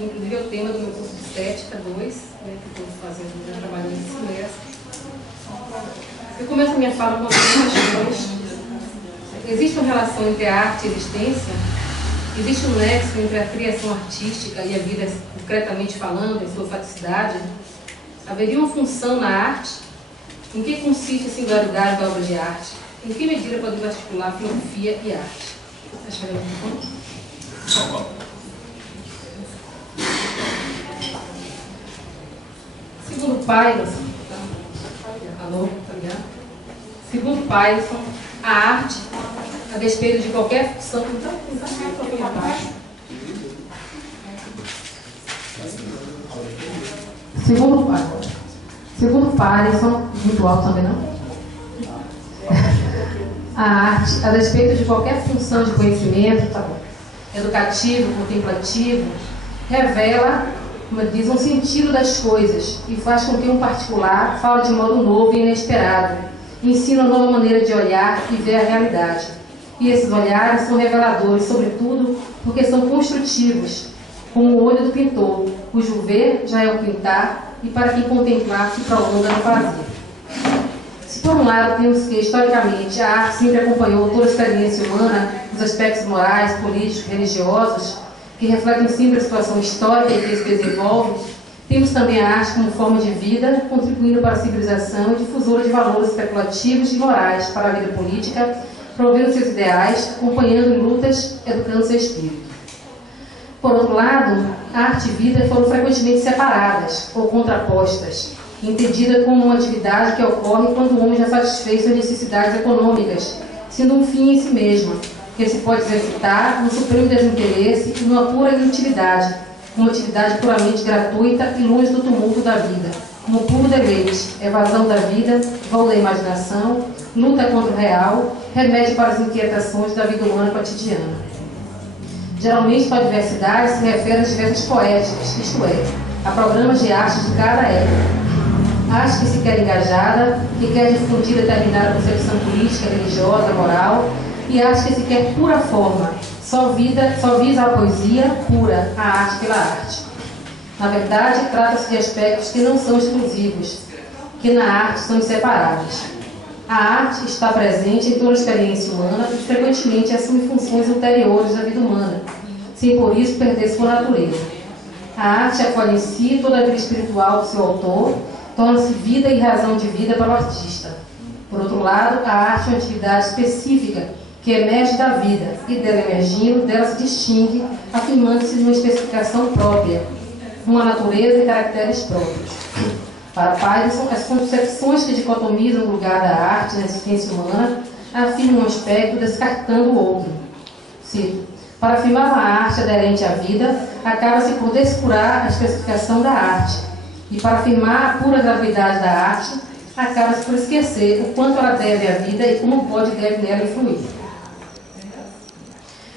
Inclusive é o tema do meu curso de Estética 2, né, que estou fazendo, já trabalhando nesse semestre. Eu começo a minha fala com algumas questões. Existe uma relação entre a arte e a existência? Existe um nexo entre a criação artística e a vida, concretamente falando, em sua faticidade? Haveria uma função na arte? Em que consiste a singularidade da obra de arte? Em que medida podemos articular filosofia e arte? Acho que é muito. Segundo Pairson, segundo Pairson, a arte, a despeito de qualquer função, segundo Pairson, muito alto também não? A arte, a despeito de qualquer função de conhecimento, tá bom, educativo, contemplativo, revela, como diz, um sentido das coisas e faz com que um particular fale de modo novo e inesperado, ensina uma nova maneira de olhar e ver a realidade. E esses olhares são reveladores, sobretudo, porque são construtivos, como o olho do pintor, cujo ver já é o pintar e para quem contemplar se prolonga no fazer. Se por um lado temos que, historicamente, a arte sempre acompanhou toda a experiência humana, os aspectos morais, políticos, religiosos, que refletem sempre a situação histórica em que se desenvolve, temos também a arte como forma de vida, contribuindo para a civilização e difusora de valores especulativos e morais para a vida política, promovendo seus ideais, acompanhando em lutas, educando seu espírito. Por outro lado, a arte e vida foram frequentemente separadas ou contrapostas, entendida como uma atividade que ocorre quando o homem já satisfez suas necessidades econômicas, sendo um fim em si mesmo, que se pode exercitar no supremo desinteresse e numa pura inutilidade, uma atividade puramente gratuita e longe do tumulto da vida, como puro deleite, evasão da vida, voo da imaginação, luta contra o real, remédio para as inquietações da vida humana cotidiana. Geralmente, para a diversidade se refere às diversas poéticas, isto é, a programas de arte de cada época. Arte que se quer engajada, que quer difundir determinada concepção política, religiosa, moral, e arte que se quer pura forma, só visa a poesia pura, a arte pela arte. Na verdade, trata-se de aspectos que não são exclusivos, que na arte são inseparáveis. A arte está presente em toda a experiência humana e frequentemente assume funções ulteriores da vida humana, sem por isso perder sua natureza. A arte acolhe em si toda a vida espiritual do seu autor, torna-se vida e razão de vida para o artista. Por outro lado, a arte é uma atividade específica que emerge da vida e, dela emergindo, dela se distingue, afirmando-se numa especificação própria, uma natureza e caracteres próprios. Para Pairson, as concepções que dicotomizam o lugar da arte na existência humana afirmam um aspecto descartando o outro. Cito: para afirmar uma arte aderente à vida, acaba-se por descurar a especificação da arte, e para afirmar a pura gratuidade da arte, acaba-se por esquecer o quanto ela deve à vida e como pode e deve nela influir.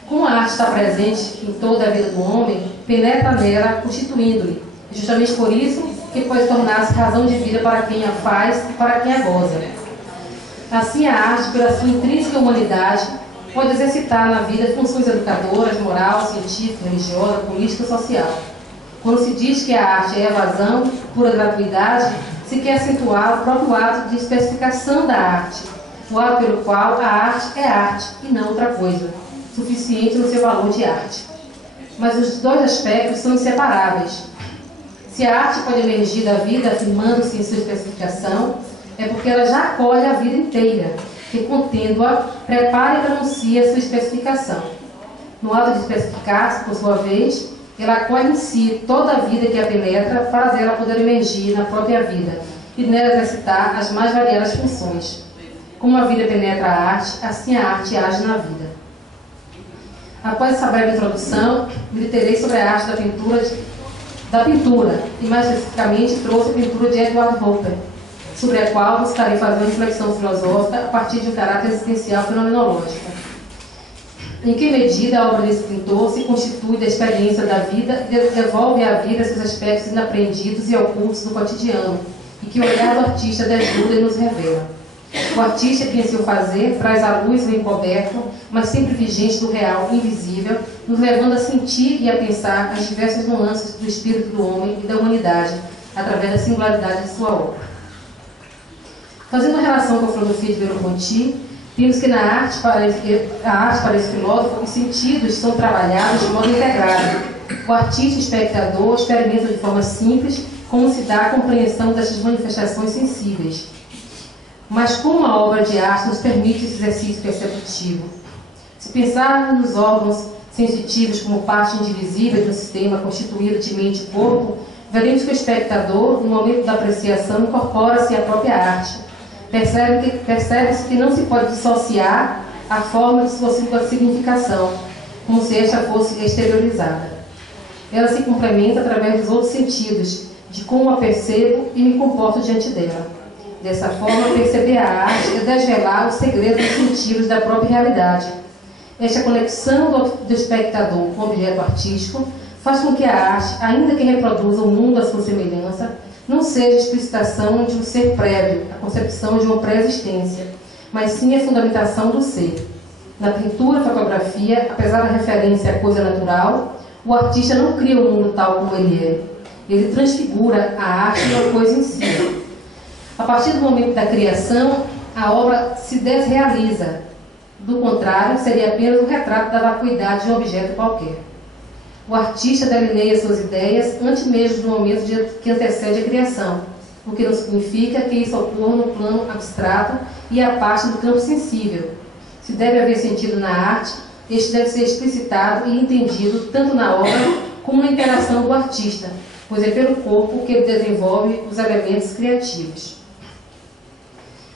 Como a arte está presente em toda a vida do homem, penetra nela, constituindo-lhe, e justamente por isso que pode tornar-se razão de vida para quem a faz e para quem a goza. Assim, a arte, pela sua intrínseca humanidade, pode exercitar na vida funções educadoras, moral, científica, religiosa, política e social. Quando se diz que a arte é evasão, pura gratuidade, se quer acentuar o próprio ato de especificação da arte, o ato pelo qual a arte é arte e não outra coisa, suficiente no seu valor de arte. Mas os dois aspectos são inseparáveis. Se a arte pode emergir da vida afirmando-se em sua especificação, é porque ela já acolhe a vida inteira, que contendo-a, prepara e anuncia sua especificação. No ato de especificar-se, por sua vez, ela acolhe em si toda a vida que a penetra, faz ela poder emergir na própria vida e nela exercitar as mais variadas funções. Como a vida penetra a arte, assim a arte age na vida. Após essa breve introdução, me deterei sobre a arte da pintura e mais especificamente trouxe a pintura de Edward Hopper, sobre a qual estarei fazendo reflexão filosófica a partir de um caráter existencial fenomenológico. Em que medida a obra desse pintor se constitui da experiência da vida e devolve à vida seus aspectos inaprendidos e ocultos do cotidiano, e que o olhar do artista desnuda e nos revela. O artista que em seu fazer traz à luz o encoberto, mas sempre vigente do real invisível, nos levando a sentir e a pensar as diversas nuances do espírito do homem e da humanidade, através da singularidade de sua obra. Fazendo relação com a filosofia de Merleau-Ponty, vimos que na arte, para esse filósofo, os sentidos são trabalhados de modo integrado. O artista e o espectador experimentam de forma simples como se dá a compreensão destas manifestações sensíveis. Mas como a obra de arte nos permite esse exercício perceptivo? Se pensarmos nos órgãos sensitivos como parte indivisível de um sistema constituído de mente e corpo, veremos que o espectador, no momento da apreciação, incorpora-se à própria arte. Percebe-se que não se pode dissociar a forma de sua significação, como se esta fosse exteriorizada. Ela se complementa através dos outros sentidos, de como a percebo e me comporto diante dela. Dessa forma, perceber a arte é desvelar os segredos dos sentidos da própria realidade. Esta conexão do espectador com o objeto artístico faz com que a arte, ainda que reproduza o mundo à sua semelhança, não seja a explicitação de um ser prévio, a concepção de uma pré-existência, mas sim a fundamentação do ser. Na pintura e fotografia, apesar da referência à coisa natural, o artista não cria o mundo tal como ele é. Ele transfigura a arte em uma coisa em si. A partir do momento da criação, a obra se desrealiza. Do contrário, seria apenas um retrato da vacuidade de um objeto qualquer. O artista delineia suas ideias antes mesmo do momento que antecede a criação, o que não significa que isso ocorra no plano abstrato e à parte do campo sensível. Se deve haver sentido na arte, este deve ser explicitado e entendido tanto na obra como na interação do artista, pois é pelo corpo que ele desenvolve os elementos criativos.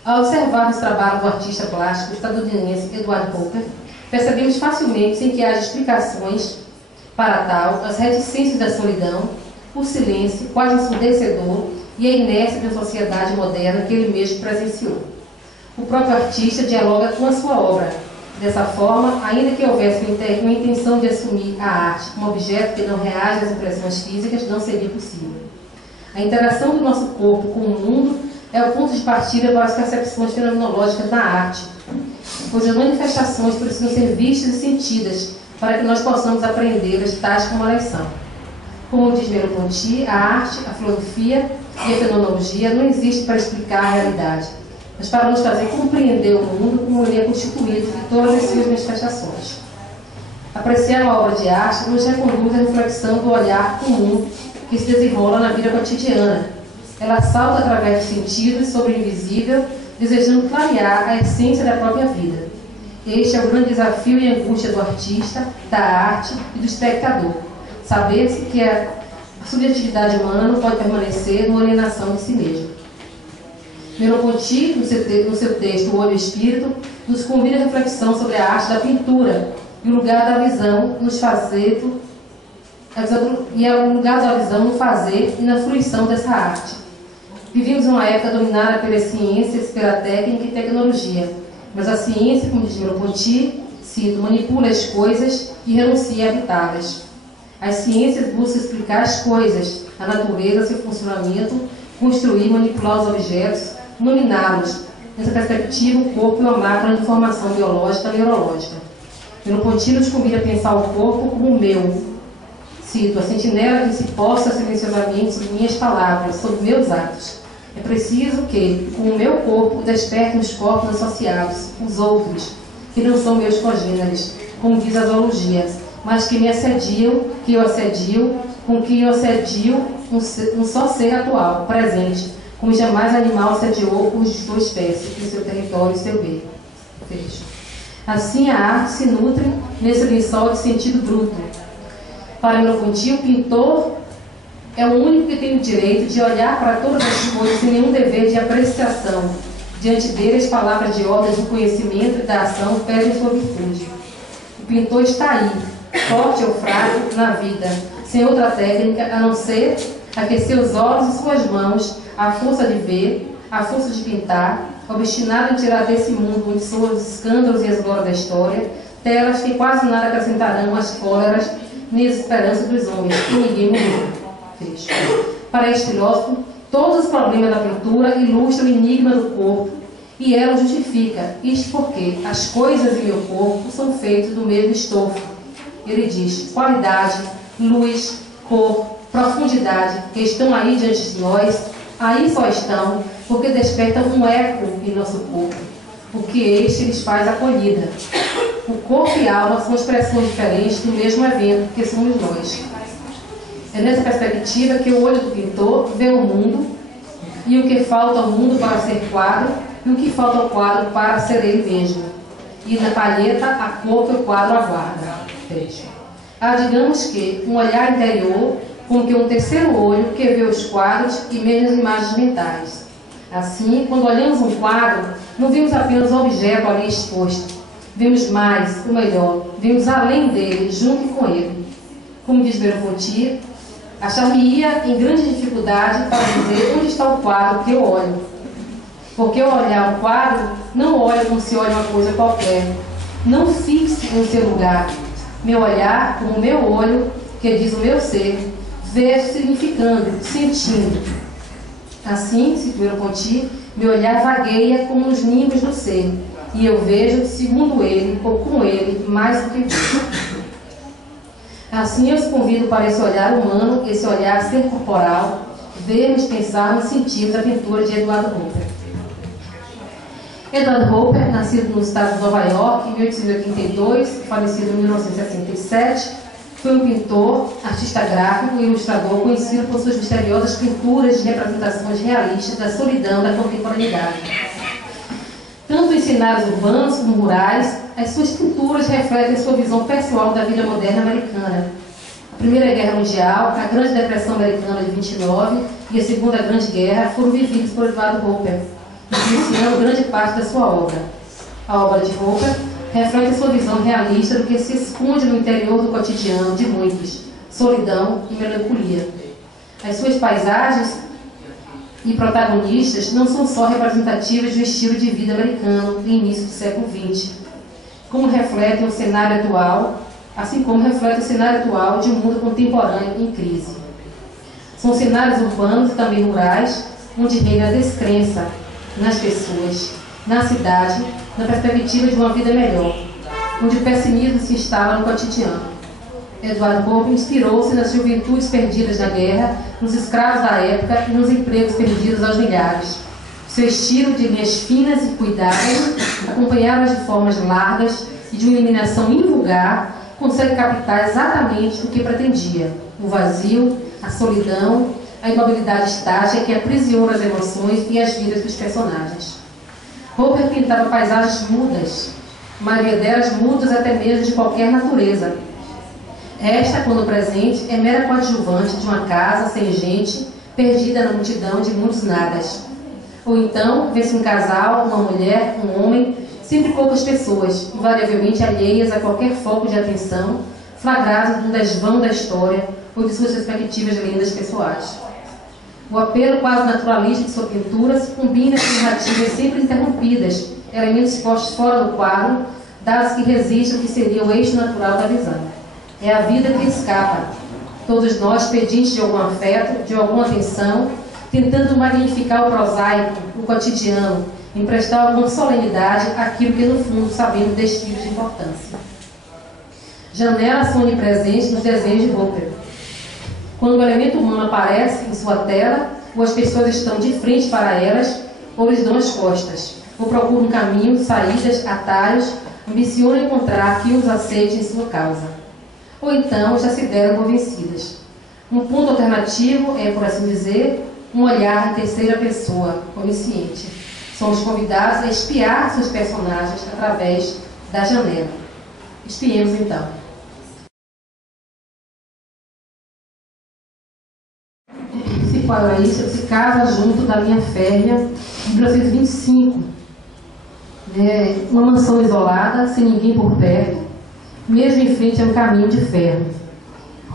Ao observar os trabalhos do artista plástico estadunidense Edward Hopper, percebemos facilmente, sem que haja explicações para tal, as reticências da solidão, o silêncio quase ensurdecedor e a inércia de uma sociedade moderna que ele mesmo presenciou. O próprio artista dialoga com a sua obra. Dessa forma, ainda que houvesse uma intenção de assumir a arte como objeto que não reage às impressões físicas, não seria possível. A interação do nosso corpo com o mundo é o ponto de partida para as percepções fenomenológicas da arte, pois as manifestações precisam ser vistas e sentidas para que nós possamos aprendê-las tais como elas são. Como diz Merleau-Ponty, a arte, a filosofia e a fenomenologia não existem para explicar a realidade, mas para nos fazer compreender o mundo como ele é constituído de todas as suas manifestações. Apreciar uma obra de arte nos reconduz à reflexão do olhar comum que se desenrola na vida cotidiana. Ela salta através dos sentidos sobre o invisível, desejando clarear a essência da própria vida. Este é o grande desafio e angústia do artista, da arte e do espectador. Saber-se que a subjetividade humana não pode permanecer numa alienação de si mesmo. Merleau-Ponty, no seu texto O Olho e o Espírito, nos convida a reflexão sobre a arte da pintura e o lugar da visão nos fazer no fazer e na fruição dessa arte. Vivemos uma época dominada pelas ciências, pela técnica e tecnologia, mas a ciência, como diz Merleau-Ponty, manipula as coisas e renuncia a habitá-las. As ciências buscam explicar as coisas, a natureza, seu funcionamento, construir e manipular os objetos, dominá-los. Nessa perspectiva, o corpo é uma máquina de informação biológica e neurológica. Merleau-Ponty nos convida a pensar o corpo como o meu. Cito, a sentinela que se posta silenciosamente sobre minhas palavras, sobre meus atos. É preciso que, com o meu corpo, desperte os corpos associados, os outros, que não são meus congêneres, como diz a zoologia, mas que me assediam, com que eu assedio um só ser atual, presente, como jamais animal se adiou por sua espécie, em seu território e seu meio. Fecho. Assim a arte se nutre nesse lençol de sentido bruto. Para Merleau-Ponty, o pintor é o único que tem o direito de olhar para todas as coisas sem nenhum dever de apreciação. Diante dele, as palavras de ordem do conhecimento e da ação perdem sua virtude. O pintor está aí, forte ou fraco, na vida, sem outra técnica a não ser aquecer os olhos e suas mãos, à força de ver, à força de pintar, obstinado em tirar desse mundo onde soam os escândalos e as glórias da história, telas que quase nada acrescentarão às cóleras nem às esperanças dos homens, que ninguém morreu. Fecho. Para este filósofo, todos os problemas da pintura ilustram o enigma do corpo e ela o justifica, isto porque as coisas em meu corpo são feitas do mesmo estofo. Ele diz, qualidade, luz, cor, profundidade, que estão aí diante de nós, aí só estão, porque despertam um eco em nosso corpo, porque este lhes faz acolhida. O corpo e a alma são expressões diferentes do mesmo evento que somos nós. É nessa perspectiva que o olho do pintor vê o mundo e o que falta ao mundo para ser quadro e o que falta ao quadro para ser ele mesmo. E na palheta a cor que o quadro aguarda. Veja. Há, digamos que, um olhar interior como que um terceiro olho que vê os quadros e mesmo as imagens mentais. Assim, quando olhamos um quadro, não vemos apenas o objeto ali exposto. Vemos mais, o melhor, vemos além dele, junto com ele. Como diz Merleau-Ponty, achar-me-ia em grande dificuldade para dizer onde está o quadro que eu olho. Porque ao olhar um quadro, não olho como se olha uma coisa qualquer. Não fixe em seu lugar. Meu olhar, como o meu olho, que diz o meu ser, vejo significando, sentindo. Assim, cito Merleau-Ponty, meu olhar vagueia como nos nimbos do ser, e eu vejo, segundo ele, ou com ele, mais do que vejo. Assim, eu os convido para esse olhar humano, esse olhar ser corporal, vermos, pensarmos, sentirmos a pintura de Edward Hopper. Edward Hopper, nascido no estado de Nova York em 1882, falecido em 1967, foi um pintor, artista gráfico e ilustrador conhecido por suas misteriosas pinturas de representações realistas da solidão da contemporaneidade. Tanto em cenários urbanos como rurais, as suas pinturas refletem sua visão pessoal da vida moderna americana. A Primeira Guerra Mundial, a Grande Depressão Americana de 29 e a Segunda Grande Guerra foram vividos por Edward Hopper, influenciando grande parte da sua obra. A obra de Hopper reflete sua visão realista do que se esconde no interior do cotidiano de muitos, solidão e melancolia. As suas paisagens e protagonistas não são só representativas do estilo de vida americano no início do século XX, como refletem o cenário atual, assim como reflete o cenário atual de um mundo contemporâneo em crise. São cenários urbanos e também rurais, onde reina a descrença nas pessoas, na cidade, na perspectiva de uma vida melhor, onde o pessimismo se instala no cotidiano. Edward Hopper inspirou-se nas juventudes perdidas na guerra, nos escravos da época e nos empregos perdidos aos milhares. Seu estilo de linhas finas e cuidadas, acompanhadas de formas largas e de uma iluminação invulgar, consegue captar exatamente o que pretendia: o vazio, a solidão, a imobilidade estática que aprisiona as emoções e as vidas dos personagens. Hopper pintava paisagens mudas, a maioria delas mudas até mesmo de qualquer natureza. Esta, quando presente, é mera coadjuvante de uma casa sem gente, perdida na multidão de muitos nadas. Ou então, vê-se um casal, uma mulher, um homem, sempre poucas pessoas, invariavelmente alheias a qualquer foco de atenção, flagrados no desvão da história ou de suas respectivas lendas pessoais. O apelo quase naturalista de sua pintura se combina com narrativas sempre interrompidas, elementos postos fora do quadro, dados que resistem ao que seria o eixo natural da visão. É a vida que escapa. Todos nós pedintes de algum afeto, de alguma atenção, tentando magnificar o prosaico, o cotidiano, emprestar alguma solenidade àquilo que no fundo sabemos destinho de importância. Janelas são onipresentes nos desenhos de Hopper. Quando o elemento humano aparece em sua tela, ou as pessoas estão de frente para elas, ou lhes dão as costas, ou procuram caminhos, saídas, atalhos, ambicionam encontrar que os aceite em sua causa. Ou então já se deram por vencidas. Um ponto alternativo é, por assim dizer, um olhar em terceira pessoa, onisciente. Somos convidados a espiar seus personagens através da janela. Espiemos então. Esse quadro aí se casa junto da minha férrea de 1925. Uma mansão isolada, sem ninguém por perto, mesmo em frente a um caminho de ferro.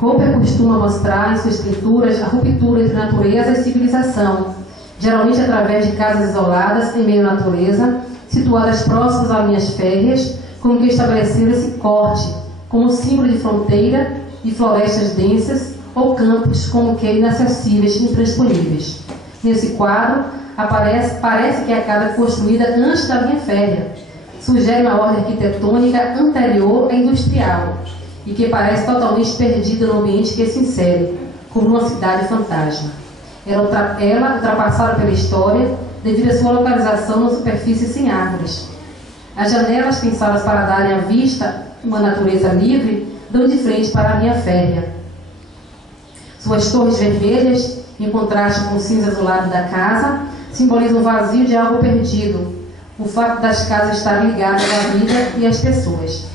Hopper costuma mostrar em suas pinturas a ruptura entre natureza e civilização, geralmente através de casas isoladas em meio à natureza, situadas próximas a linhas férreas, como que estabeleceram esse corte, como símbolo de fronteira e florestas densas, ou campos como que inacessíveis e intransponíveis. Nesse quadro, parece que a casa é construída antes da linha férrea. Sugere uma ordem arquitetônica anterior à industrial e que parece totalmente perdida no ambiente que se insere, como uma cidade fantasma. Ela ultrapassada pela história devido à sua localização na superfície sem árvores. As janelas pensadas para darem à vista uma natureza livre dão de frente para a linha férrea. Suas torres vermelhas, em contraste com o cinza azulado da casa, simbolizam o vazio de algo perdido, o fato das casas estarem ligadas à vida e às pessoas.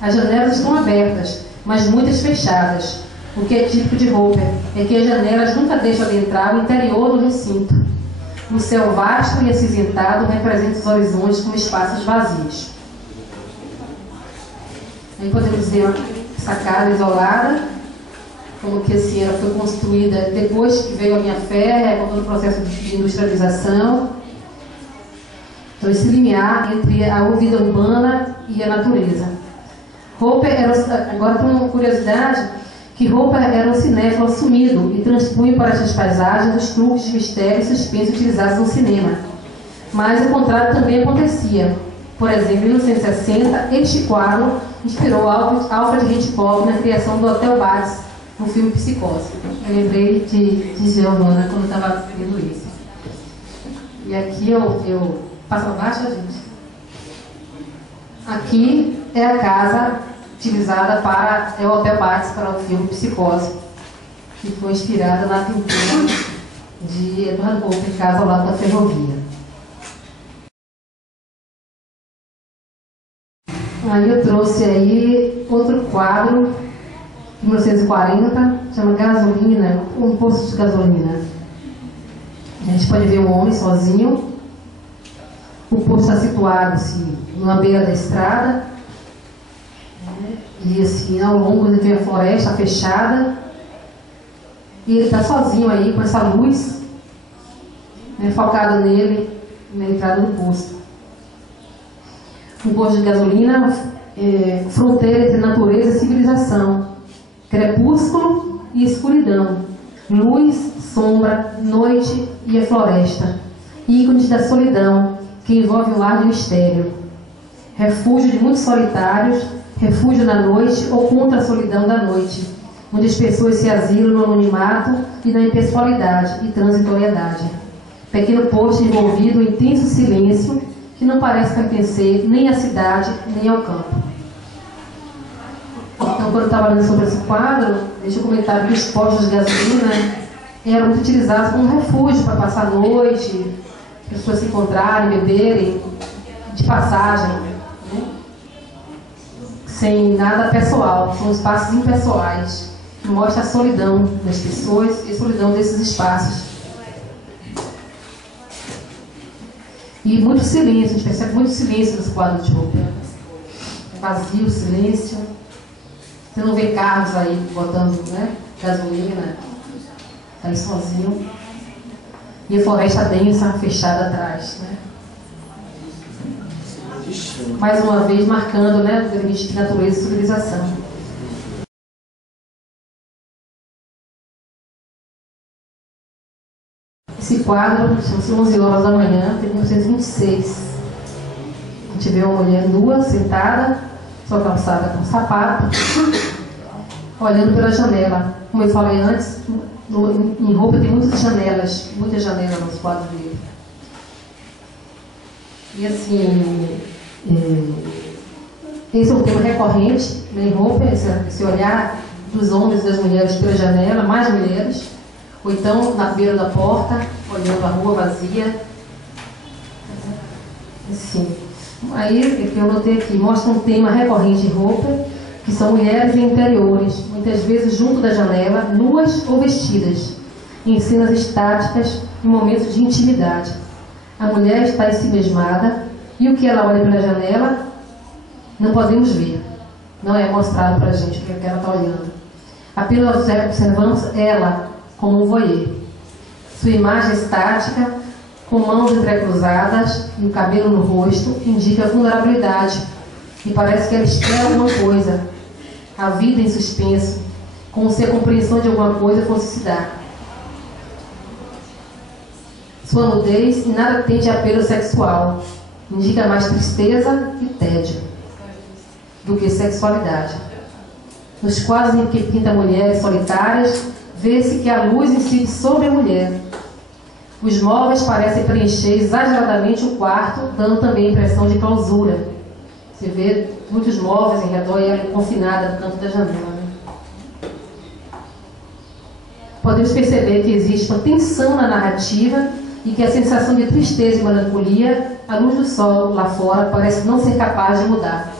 As janelas estão abertas, mas muitas fechadas. O que é típico de Hopper é que as janelas nunca deixam adentrar o interior do recinto. O céu vasto e acinzentado representa os horizontes como espaços vazios. Aí podemos ver essa casa isolada, como que assim, ela foi construída depois que veio a linha férrea, com todo o processo de industrialização. Então, esse limiar entre a vida urbana e a natureza. Hopper agora tem uma curiosidade, que Hopper era um cinéfilo assumido e transpunha para essas paisagens os truques de mistério e suspense utilizados no cinema. Mas o contrário também acontecia. Por exemplo, em 1960, este quadro inspirou Alfred Hitchcock na criação do Hotel Bates, no filme Psicose. Eu lembrei de Giovanna quando eu estava vendo isso. E aqui eu passo abaixo, gente. Aqui é a casa utilizada para o Hotel Bates para o filme Psicose, que foi inspirada na pintura de Edward Hopper, casa ao lado da ferrovia. Aí eu trouxe aí outro quadro de 1940, chama Gasolina, um posto de gasolina. A gente pode ver um homem sozinho. O posto está situado assim, na beira da estrada. E assim, ao longo ele tem a floresta fechada. E ele está sozinho aí, com essa luz focada nele, na entrada do posto. Um posto de gasolina, fronteira entre natureza e civilização. Crepúsculo e escuridão, luz, sombra, noite e a floresta, ícones da solidão, que envolve um ar de mistério. Refúgio de muitos solitários, refúgio na noite ou contra a solidão da noite, onde as pessoas se asilam no anonimato e na impessoalidade e transitoriedade. Pequeno posto envolvido em intenso silêncio que não parece pertencer nem à cidade nem ao campo. Então, quando eu estava lendo sobre esse quadro, deixa eu comentar que os postos de gasolina eram muito utilizados como refúgio para passar a noite, pessoas se encontrarem, beberem, de passagem, sem nada pessoal, são espaços impessoais, que mostram a solidão das pessoas e a solidão desses espaços. E muito silêncio, a gente percebe muito silêncio nesse quadro de Hopper. É vazio, silêncio. Você não vê carros aí botando gasolina, tá aí sozinho. E a floresta densa, fechada atrás. Mais uma vez marcando o limite de natureza e civilização. Esse quadro chama-se 11 horas da manhã, de 1926. A gente vê uma mulher nua, sentada, sua calçada com sapato, olhando pela janela. Como eu falei antes, em Hopper tem muitas janelas nos quadros dele. E assim, esse é um tema recorrente em Hopper, esse olhar dos homens e das mulheres pela janela, mais mulheres. ou então na beira da porta, olhando a rua vazia. Assim. Aí, que eu notei aqui, mostra um tema recorrente em roupa, que são mulheres em interiores, muitas vezes junto da janela, nuas ou vestidas, em cenas estáticas, em momentos de intimidade. A mulher está ensimesmada e o que ela olha pela janela não podemos ver. Não é mostrado para a gente o que ela está olhando. Apenas observamos ela como um voyeur. Sua imagem estática, com mãos entrecruzadas e o cabelo no rosto, indica vulnerabilidade e parece que ela espera alguma coisa. A vida em suspenso, como se a compreensão de alguma coisa fosse se dar. Sua nudez em nada tende a apelo sexual, indica mais tristeza e tédio do que sexualidade. Nos quadros em que pinta mulheres solitárias, vê-se que a luz incide sobre a mulher. Os móveis parecem preencher exageradamente o quarto, dando também a impressão de clausura. Você vê muitos móveis em redor e ela é confinada no canto da janela. Né? Podemos perceber que existe uma tensão na narrativa e que a sensação de tristeza e melancolia, a luz do sol lá fora, parece não ser capaz de mudar.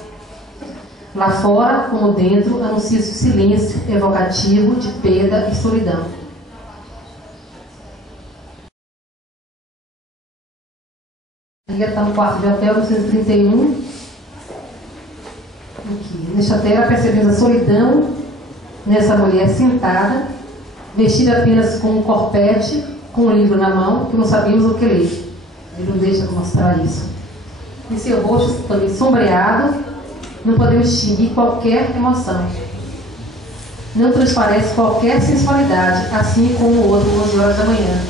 Lá fora, como dentro, anuncia-se o silêncio evocativo de perda e solidão. Ela está no quarto de hotel 1931. Aqui. Nesta tela percebemos a solidão nessa mulher sentada, vestida apenas com um corpete, com um livro na mão, que não sabíamos o que ler. Ele não deixa de mostrar isso. E seu rosto também sombreado, não podemos distinguir qualquer emoção. Não transparece qualquer sensualidade, assim como o outro 11 horas da manhã,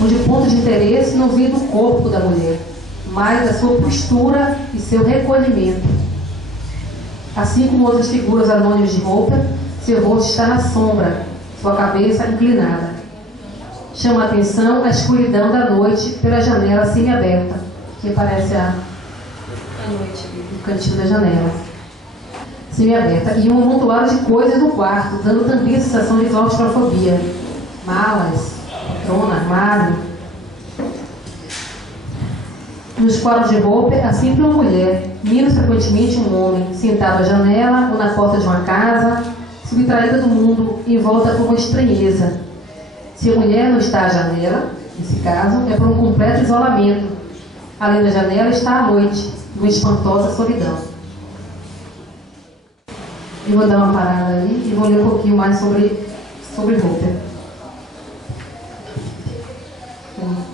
onde o ponto de interesse não vem do corpo da mulher, mas da sua postura e seu recolhimento. Assim como outras figuras anônimas de roupa, seu rosto está na sombra, sua cabeça inclinada. Chama a atenção a escuridão da noite pela janela semi-aberta, que parece a noite no cantinho da janela. Semi-aberta. E um amontoado de coisas no quarto, dando também a sensação de claustrofobia. Malas, poltrona, armário. Nos quadros de roupa, há sempre uma mulher, menos frequentemente um homem, sentado à janela ou na porta de uma casa, subtraída do mundo, envolta por uma estranheza. Se a mulher não está à janela, nesse caso, é por um completo isolamento. Além da janela está a noite, uma espantosa solidão. Eu vou dar uma parada aí e vou ler um pouquinho mais sobre Hopper.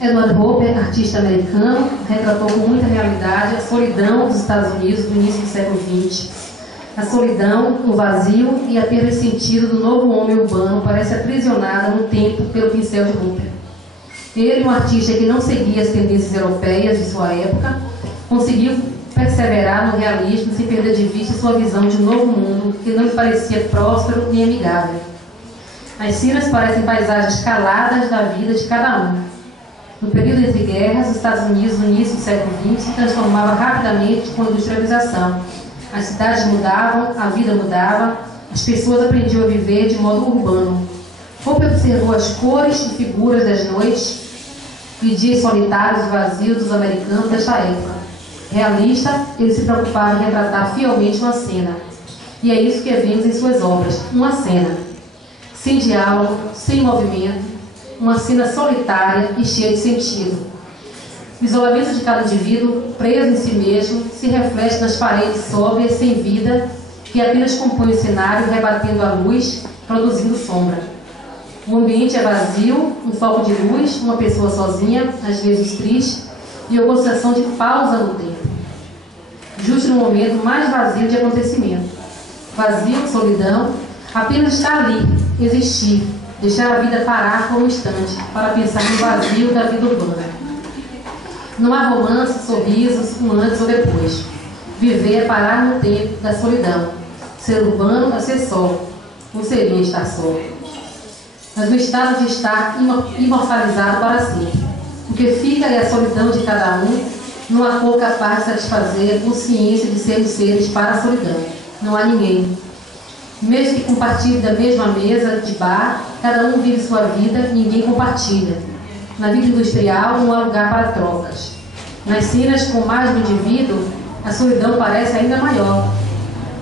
Edward Hopper, artista americano, retratou com muita realidade a solidão dos Estados Unidos do início do século XX. A solidão, o vazio e a perda de sentido do novo homem urbano parece aprisionada no tempo pelo pincel de Hopper. Ele, um artista que não seguia as tendências europeias de sua época, conseguiu perseverar no realismo sem perder de vista sua visão de um novo mundo que não lhe parecia próspero nem amigável. As cenas parecem paisagens caladas da vida de cada um. No período entre guerras, os Estados Unidos, no início do século XX, se transformava rapidamente com a industrialização. As cidades mudavam, a vida mudava, as pessoas aprendiam a viver de modo urbano. Hopper observou as cores e figuras das noites e dias solitários e vazios dos americanos desta época. Realista, ele se preocupava em retratar fielmente uma cena. E é isso que vemos em suas obras, uma cena. Sem diálogo, sem movimento, uma cena solitária e cheia de sentido. O isolamento de cada indivíduo, preso em si mesmo, se reflete nas paredes sóbrias, sem vida, que apenas compõem o cenário, rebatendo a luz, produzindo sombra. O ambiente é vazio, um foco de luz, uma pessoa sozinha, às vezes triste, e uma sensação de pausa no tempo. Justo no momento mais vazio de acontecimento. Vazio, solidão, apenas estar ali, existir, deixar a vida parar por um instante, para pensar no vazio da vida urbana. Não há romance, sorrisos, um antes ou depois. Viver é parar no tempo da solidão. Ser urbano é ser só. Não seria estar só. Mas o estado de estar imortalizado para sempre. O que fica é a solidão de cada um, numa cor capaz de satisfazer a consciência de sermos seres para a solidão. Não há ninguém. Mesmo que compartilhe da mesma mesa de bar, cada um vive sua vida, ninguém compartilha. Na vida industrial não há lugar para trocas. Nas cenas com mais de um indivíduo, a solidão parece ainda maior.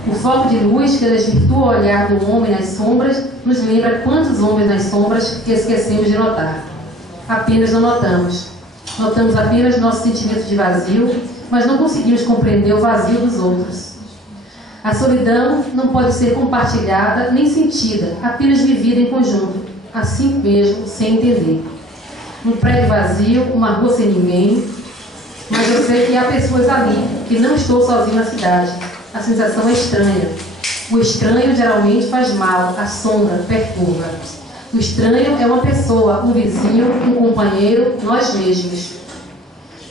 O foco de luz que desvirtua o olhar do homem nas sombras nos lembra quantos homens nas sombras que esquecemos de notar. Apenas não notamos. Notamos apenas nosso sentimento de vazio, mas não conseguimos compreender o vazio dos outros. A solidão não pode ser compartilhada nem sentida, apenas vivida em conjunto, assim mesmo, sem entender. Um prédio vazio, uma rua sem ninguém, mas eu sei que há pessoas ali, que não estou sozinho na cidade. A sensação é estranha. O estranho geralmente faz mal, assombra, perturba. O estranho é uma pessoa, um vizinho, um companheiro, nós mesmos.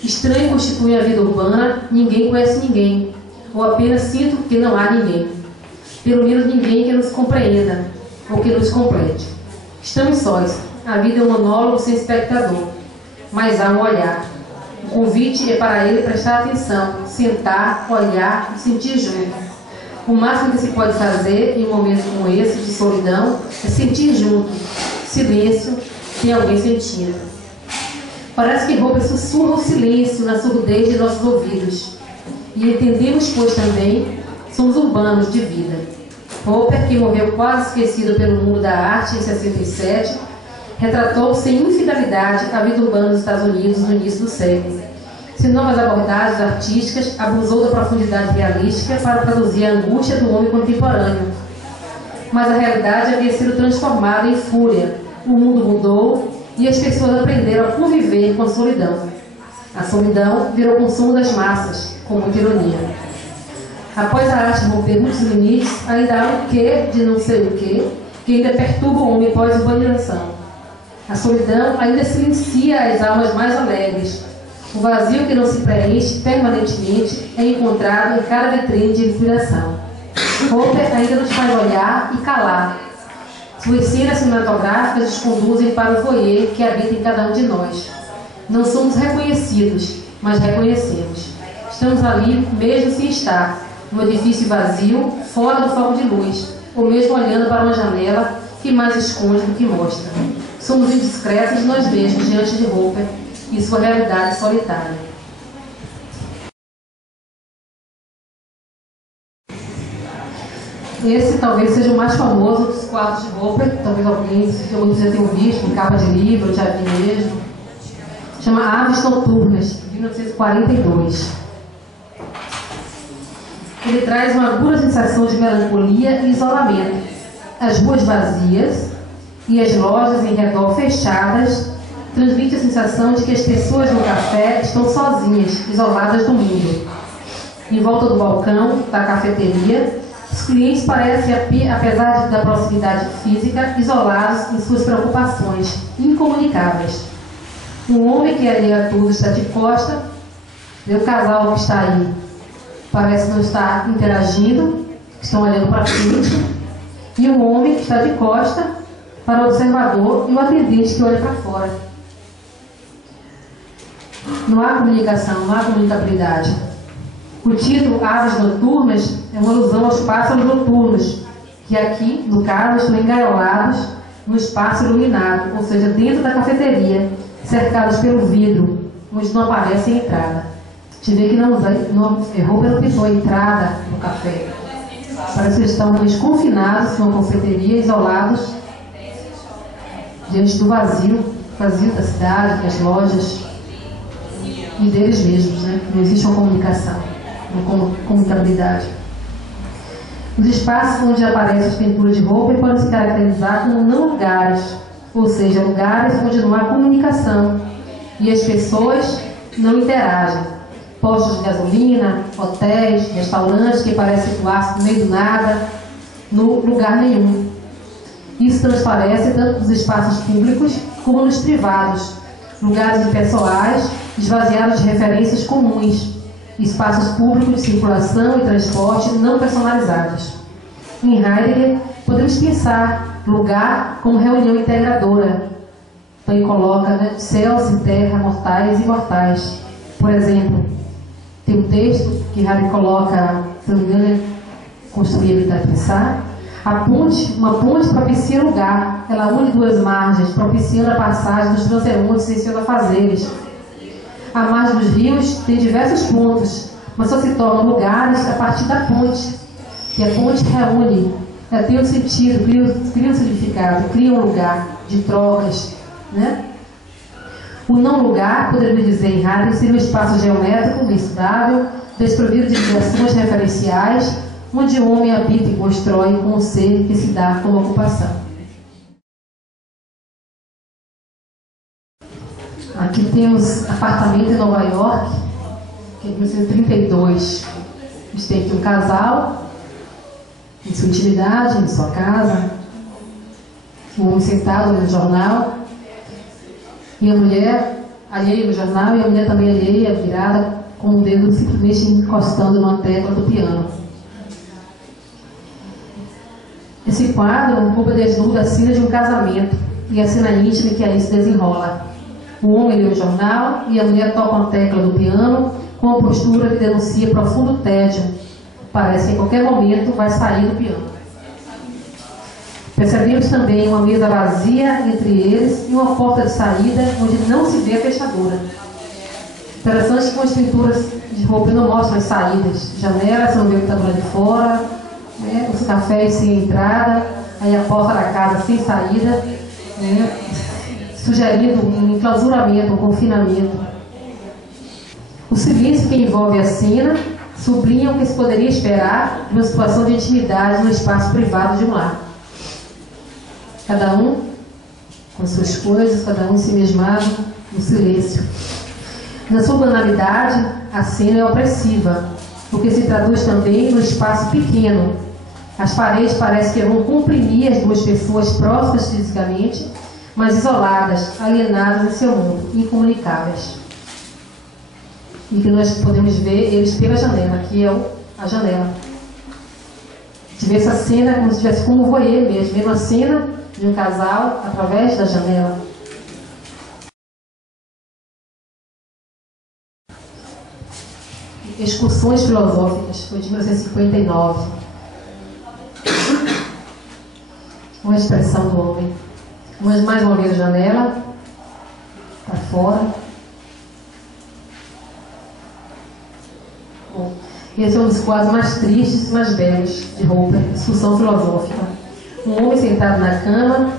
Estranho constitui a vida urbana, ninguém conhece ninguém, ou apenas sinto que não há ninguém. Pelo menos ninguém que nos compreenda, ou que nos complete. Estamos sós. A vida é um monólogo sem espectador, mas há um olhar. O convite é para ele prestar atenção, sentar, olhar e sentir junto. O máximo que se pode fazer em um momento como esse, de solidão, é sentir junto. Silêncio, tem alguém sentindo. Parece que Roper sussurra o silêncio na surdez de nossos ouvidos. E entendemos, pois também, somos urbanos de vida. Roper, que morreu quase esquecido pelo mundo da arte em 67, retratou sem infidelidade a vida urbana dos Estados Unidos no início do século. Sem novas abordagens artísticas, abusou da profundidade realística para traduzir a angústia do homem contemporâneo. Mas a realidade havia sido transformada em fúria. O mundo mudou e as pessoas aprenderam a conviver com a solidão. A solidão virou consumo das massas, com muita ironia. Após a arte romper muitos limites, ainda há um quê de não sei o quê, que ainda perturba o homem pós-urbanização. A solidão ainda silencia as almas mais alegres. O vazio que não se preenche permanentemente é encontrado em cada vitrine de inspiração. Roper ainda nos faz olhar e calar. Suas cenas cinematográficas nos conduzem para o voyeur que habita em cada um de nós. Não somos reconhecidos, mas reconhecemos. Estamos ali mesmo sem estar, num edifício vazio, fora do foco de luz, ou mesmo olhando para uma janela que mais esconde do que mostra. Somos indiscretos nós mesmos diante de Roper e sua realidade solitária. Esse talvez seja o mais famoso dos quadros de Roper, talvez alguns já tenham visto em capa de livro, já vi mesmo. Chama Aves Noturnas, de 1942. Ele traz uma dura sensação de melancolia e isolamento. As ruas vazias e as lojas em redor fechadas transmite a sensação de que as pessoas no café estão sozinhas, isoladas do mundo. Em volta do balcão da cafeteria, os clientes parecem, apesar da proximidade física, isolados em suas preocupações, incomunicáveis. Um homem que ali a tudo está de costa, e o casal que está aí parece não estar interagindo, estão olhando para frente, e um homem que está de costa para o observador e o atendente que olha para fora. Não há comunicação, não há comunicabilidade. O título Aves Noturnas é uma alusão aos pássaros noturnos, que aqui, no caso, estão engaiolados no espaço iluminado, ou seja, dentro da cafeteria, cercados pelo vidro, onde não aparece a entrada. Te vê que Roper não pensou a entrada no café. Parece que eles estão confinados numa cafeteria, isolados, diante do vazio da cidade, das lojas e deles mesmos, né? Não existe uma comunicação, uma comunicabilidade. Os espaços onde aparecem as pinturas de Roper podem se caracterizar como não lugares, ou seja, lugares onde não há comunicação e as pessoas não interagem. Postos de gasolina, hotéis, restaurantes que parecem situar-se no meio do nada, no lugar nenhum. Isso transparece tanto nos espaços públicos como nos privados, lugares impessoais, esvaziados de referências comuns, espaços públicos de circulação e transporte não personalizados. Em Heidegger, podemos pensar lugar como reunião integradora. Então ele coloca, né, céus e terra, mortais e imortais. Por exemplo, tem um texto que Heidegger coloca, se não me engano, construir, habitar e pensar. Uma ponte propicia lugar, ela une duas margens, propiciando a passagem dos transeuntes em seus afazeres. A margem dos rios tem diversos pontos, mas só se tornam lugares a partir da ponte. E a ponte reúne, ela tem um sentido, cria um significado, cria um lugar de trocas, né? O não lugar, poderíamos dizer em Heidegger, seria um espaço geométrico, mensurável, desprovido de ligações referenciais, onde o homem habita e constrói com o ser que se dá como ocupação. Aqui temos apartamento em Nova York, que é de 1932. A gente tem aqui um casal, em sua intimidade, em sua casa, um homem sentado no jornal, e a mulher alheia no jornal, e a mulher também alheia, virada, com o dedo simplesmente encostando numa tecla do piano. Esse quadro um pouco desnuda a cena de um casamento e a cena íntima que aí se desenrola. O homem lê o jornal e a mulher toca uma tecla do piano com uma postura que denuncia profundo tédio. Parece que em qualquer momento vai sair do piano. Percebemos também uma mesa vazia entre eles e uma porta de saída onde não se vê a fechadura. Interessante que as pinturas de roupa não mostram as saídas. Janelas, você não vê o que está do lado de fora, né? Os cafés sem entrada, aí a porta da casa sem saída, né? Sugerindo um enclausuramento, um confinamento. O silêncio que envolve a cena sublinha o que se poderia esperar de uma situação de intimidade no espaço privado de um lar. Cada um com suas coisas, cada um se mesmado no silêncio. Na sua banalidade, a cena é opressiva, porque se traduz também no espaço pequeno. As paredes parecem que vão comprimir as duas pessoas próximas fisicamente, mas isoladas, alienadas em seu mundo, incomunicáveis. E que nós podemos ver eles pela janela, que é a janela. A gente vê essa cena como se estivesse como um voyeur mesmo, vendo a cena de um casal através da janela. Excursões filosóficas, foi de 1959. Uma expressão do homem. Mas mais uma vez a janela, para fora. Bom, esse é um dos quadros mais tristes e mais belos de Roper, discussão filosófica. Um homem sentado na cama,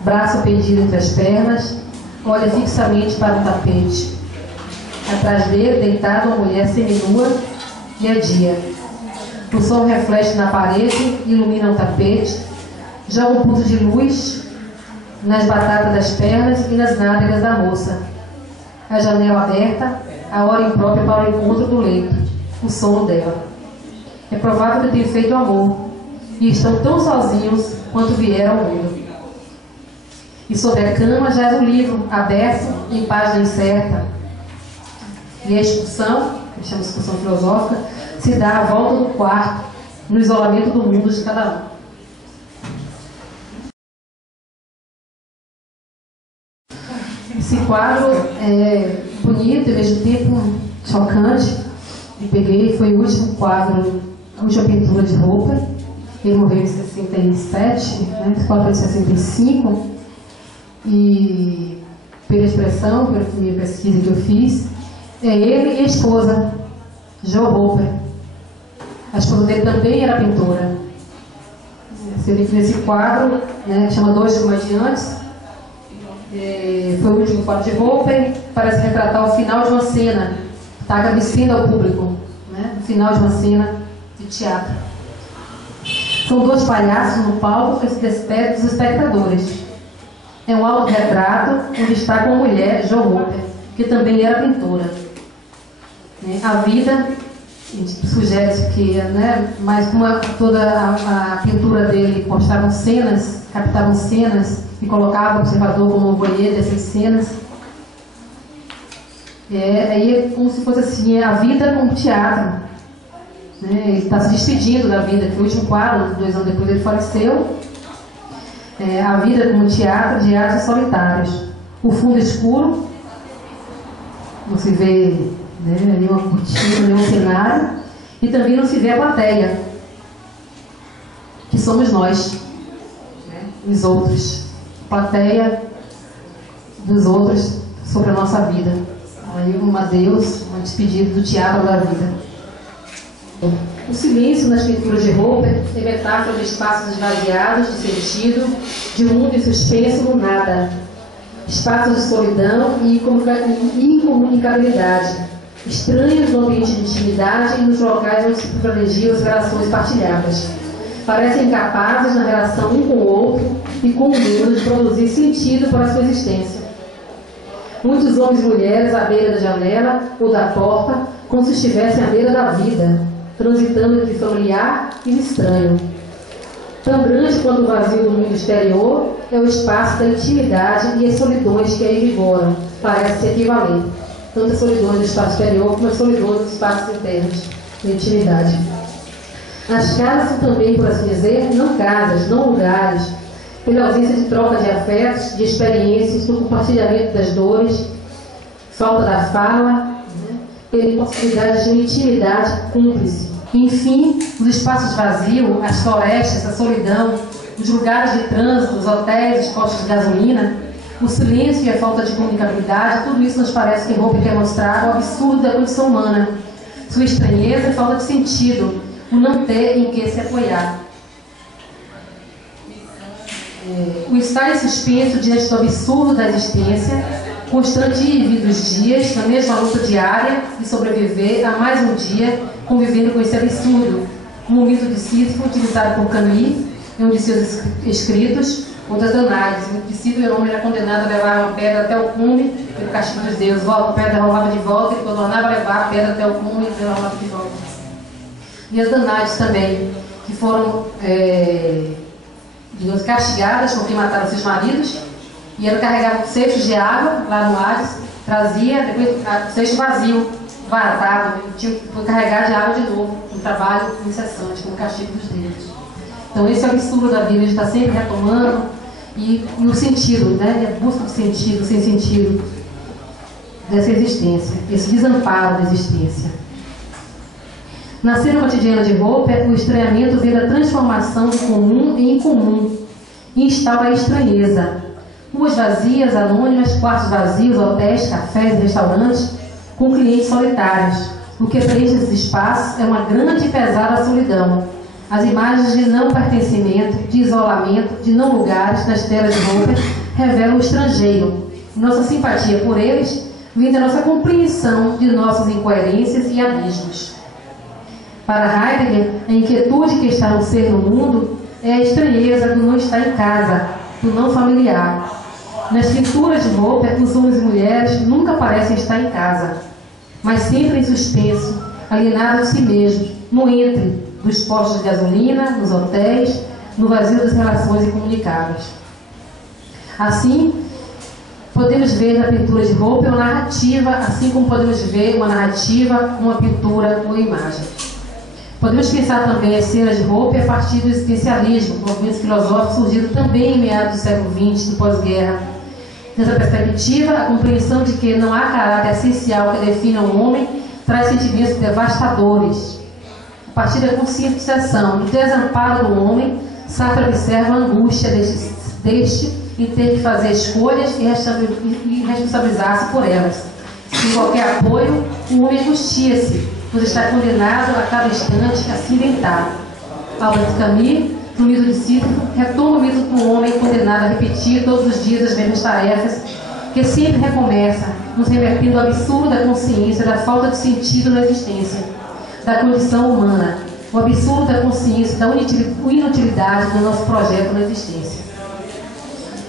braço pendido entre as pernas, olha fixamente para um tapete. Atrás dele, deitada, uma mulher seminua e é dia. O sol reflete na parede, ilumina o tapete, joga um ponto de luz nas batatas das pernas e nas nádegas da moça. A janela aberta, a hora imprópria para o encontro do leito, o sono dela. É provável que tenham feito amor, e estão tão sozinhos quanto vieram ao mundo. E sobre a cama já é o livro, aberto, em página incerta. E a excursão, que chama de excursão filosófica, se dá à volta do quarto, no isolamento do mundo de cada um. Esse quadro é bonito e ao mesmo tempo chocante. Eu peguei, foi o último quadro, a última pintura de Roper. Ele morreu em 67, né? Esse quadro é de 65. E pela expressão, pela minha pesquisa que eu fiz, é ele e a esposa, Jo Roper. A esposa dele também era pintora. Você vê que nesse quadro, né, que chama Dois Comediantes, foi o último quadro de Roper, parece retratar o final de uma cena, está agradecendo ao público, né, o final de uma cena de teatro. São dois palhaços no palco que se despedem dos espectadores. É um autorretrato onde está com a mulher, Jo Roper, que também era pintora. A vida, a gente sugere que, né, mas como toda a pintura dele mostravam cenas, captavam cenas e colocava o observador como um voyeur dessas cenas, aí é como se fosse assim, a vida como teatro. Né? Ele está se despedindo da vida, que o último quadro, 2 anos depois ele faleceu. A vida como teatro de atos solitários. O fundo escuro, não se vê, né, nenhuma cortina, nenhum cenário, e também não se vê a plateia. que somos nós, né? Os outros, plateia dos outros sobre a nossa vida. Aí um adeus, uma despedida do teatro da vida. O silêncio nas pinturas de Hopper é metáfora de espaços esvaziados de sentido, de um mundo em suspenso no nada. Espaços de solidão e incomunicabilidade, estranhos no ambiente de intimidade e nos locais onde se privilegiam as relações partilhadas. Parecem incapazes na relação um com o outro e com o medo de produzir sentido para a sua existência. Muitos homens e mulheres à beira da janela ou da porta, como se estivessem à beira da vida, transitando entre familiar e estranho. Tão grande quanto o vazio do mundo exterior é o espaço da intimidade e as solidões que aí vigoram, parece se equivaler. Tanto as solidões do espaço exterior como as solidões dos espaços internos, de intimidade. As casas são também, por assim dizer, não casas, não lugares, pela ausência de troca de afetos, de experiências, do compartilhamento das dores, falta da fala, né? Pela impossibilidade de uma intimidade cúmplice. Enfim, os espaços vazios, as florestas, a solidão, os lugares de trânsito, os hotéis, os postos de gasolina, o silêncio e a falta de comunicabilidade, tudo isso nos parece que Hopper quer mostrar o absurdo da condição humana, sua estranheza e falta de sentido, o não ter em que se apoiar. O estar em suspenso diante do absurdo da existência, constante ir e vir dos dias, na mesma luta diária de sobreviver a mais um dia, convivendo com esse absurdo, como o mito de Sísifo, utilizado por Camus em um de seus escritos, ou das Danaides. O mito de Sísifo, o homem era condenado a levar uma pedra até o cume, pelo castigo dos deuses. A pedra rolava de volta, e quando ornava levar a pedra até o cume, ele rolava de volta. E as Danaides também, que foram digamos, castigadas porque mataram seus maridos, e ela carregava cestos de água lá no Hades, trazia, depois o cesto vazio, varatado, tinha que carregar de água de novo, um trabalho incessante, como castigo dos deuses. Então esse é o absurdo da Bíblia, a gente está sempre retomando, e o sentido, né, a busca de sentido, sem sentido dessa existência, esse desamparo da existência. Na cena cotidiana de Hopper, o estranhamento vê da transformação do comum em incomum e instaura a estranheza. Ruas vazias, anônimas, quartos vazios, hotéis, cafés e restaurantes com clientes solitários. O que preenche esses espaços é uma grande e pesada solidão. As imagens de não pertencimento, de isolamento, de não lugares nas telas de Hopper revelam o estrangeiro. Nossa simpatia por eles vem da nossa compreensão de nossas incoerências e abismos. Para Heidegger, a inquietude que está no ser no mundo é a estranheza do não estar em casa, do não familiar. Nas pinturas de Hopper, os homens e mulheres nunca parecem estar em casa, mas sempre em suspenso, alienados de si mesmos, no entre dos postos de gasolina, nos hotéis, no vazio das relações incomunicáveis. Assim, podemos ver na pintura de Hopper uma narrativa, assim como podemos ver uma narrativa, uma pintura, uma imagem. Podemos pensar também as cenas de Hopper a partir do existencialismo, movimentos filosóficos surgidos também em meados do século XX, do pós-guerra. Nessa perspectiva, a compreensão de que não há caráter essencial que defina um homem traz sentimentos devastadores. A partir da conscientização do desamparo do homem, Sartre observa a angústia deste em ter que fazer escolhas e responsabilizar-se por elas. Sem qualquer apoio, o homem angustia-se, pois está condenado a cada instante a se inventar. Albert Camus, no mito de Sísifo, retoma o mito do homem condenado a repetir todos os dias as mesmas tarefas, que sempre recomeça, nos revertendo ao absurdo da consciência da falta de sentido na existência, da condição humana, o absurdo da consciência da inutilidade do nosso projeto na existência.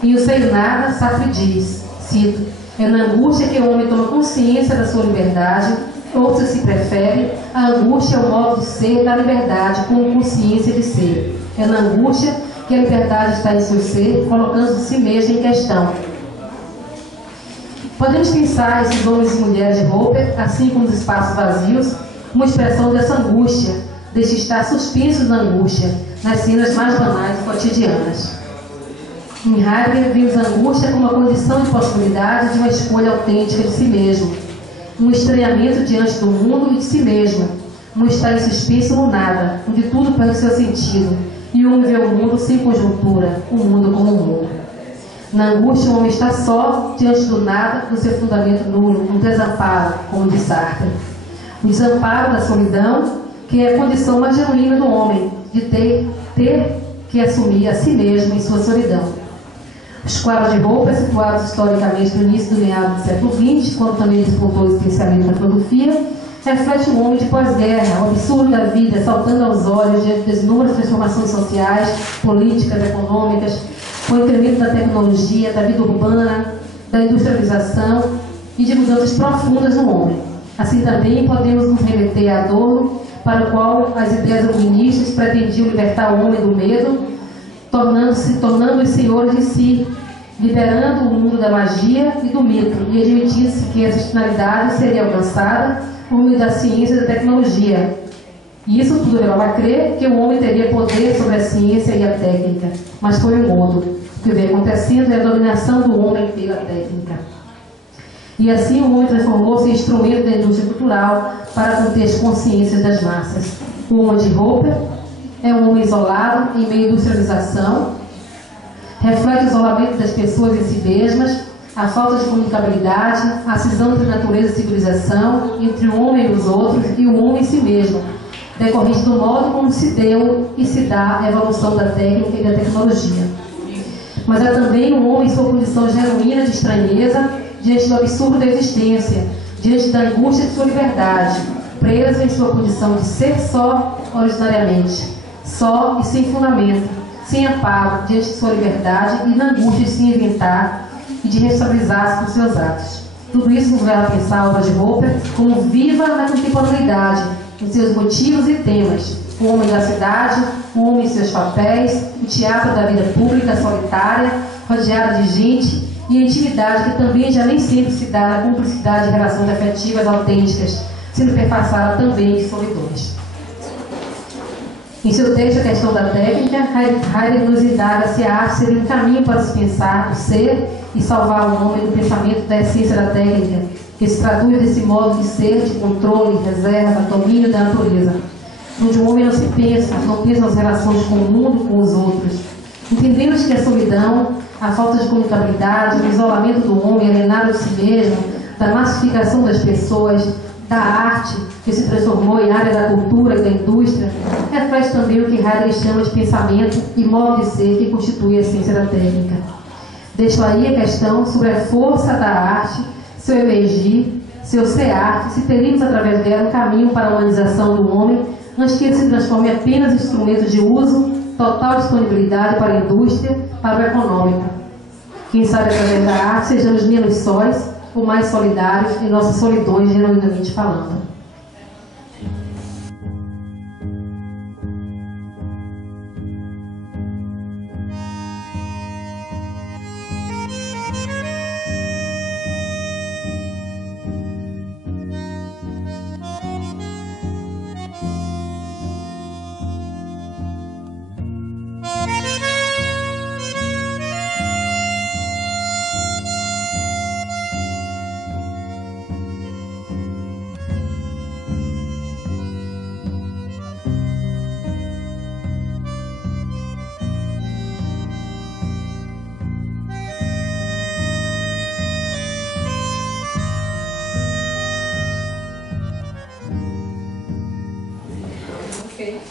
Em O Sei Nada, Sartre diz, cito, é na angústia que o homem toma consciência da sua liberdade, ou, se se prefere, a angústia é o modo de ser da liberdade como consciência de ser. É na angústia que a liberdade está em seu ser, colocando si mesmo em questão. Podemos pensar esses homens e mulheres de Hopper, assim como os espaços vazios, uma expressão dessa angústia, deste estar suspensos na angústia, nas cenas mais banais e cotidianas. Em Heidegger, vimos a angústia como a condição de possibilidade de uma escolha autêntica de si mesmo, um estranhamento diante do mundo e de si mesmo, um estar em suspenso no nada, onde tudo perde seu sentido, E o homem vê o mundo sem conjuntura, o mundo como um mundo. Na angústia, o homem está só, diante do nada, do seu fundamento nulo, um desamparo, como diz Sartre. O desamparo da solidão, que é a condição mais genuína do homem, de ter que assumir a si mesmo em sua solidão. Os quadros de roupa, situados historicamente no início do meado do século XX, quando também despontou especialmente na filosofia, reflete o homem de pós-guerra, o absurdo da vida, saltando aos olhos diante das inúmeras transformações sociais, políticas, econômicas, com o incremento da tecnologia, da vida urbana, da industrialização e de mudanças profundas no homem. Assim também podemos nos remeter a Adorno, para o qual as ideias iluministas pretendiam libertar o homem do medo, tornando-os senhores de si, liberando o mundo da magia e do mito, e admitindo-se que essa finalidade seria alcançada por meio da ciência e da tecnologia. E isso tudo levava a crer que o homem teria poder sobre a ciência e a técnica, mas foi o mundo. O que vem acontecendo é a dominação do homem pela técnica. E assim o homem transformou-se em instrumento da indústria cultural para conter as consciências das massas. O homem de roupa é um homem isolado em meio à industrialização, reflete o isolamento das pessoas em si mesmas, a falta de comunicabilidade, a cisão entre natureza e civilização, entre o homem e os outros e o homem em si mesmo, decorrente do modo como se deu e se dá a evolução da técnica e da tecnologia. Mas é também o homem em sua condição genuína de estranheza, diante do absurdo da existência, diante da angústia de sua liberdade, preso em sua condição de ser só originariamente, só e sem fundamento, sem amparo diante de sua liberdade e na angústia de se inventar e de responsabilizar-se por seus atos. Tudo isso nos leva a pensar a obra de Roper como viva na contemporaneidade, em seus motivos e temas: o homem da cidade, o homem em seus papéis, o teatro da vida pública solitária, rodeada de gente, e a intimidade que também já nem sempre se dá na cumplicidade de relações afetivas autênticas, sendo perpassada também de solidões. Em seu texto, A Questão da Técnica, Heidegger nos indaga se a arte seria um caminho para se pensar o ser e salvar o homem do pensamento da essência da técnica, que se traduz desse modo de ser, de controle, reserva, domínio da natureza, onde o homem não se pensa, não pensa nas relações com o mundo, com os outros. Entendemos que a solidão, a falta de comunicabilidade, o isolamento do homem, alienado de si mesmo, da massificação das pessoas, da arte, que se transformou em área da cultura e da indústria, reflete também o que Heidegger chama de pensamento e modo de ser que constitui a essência da técnica. Deixo aí a questão sobre a força da arte, seu emergir, seu ser arte, se teríamos através dela um caminho para a humanização do homem, antes que ele se transforme em apenas instrumento de uso, total disponibilidade para a indústria, para o econômico. Quem sabe através da arte sejamos menos sóis ou mais solidários em nossas solidões, genuinamente falando. Ok.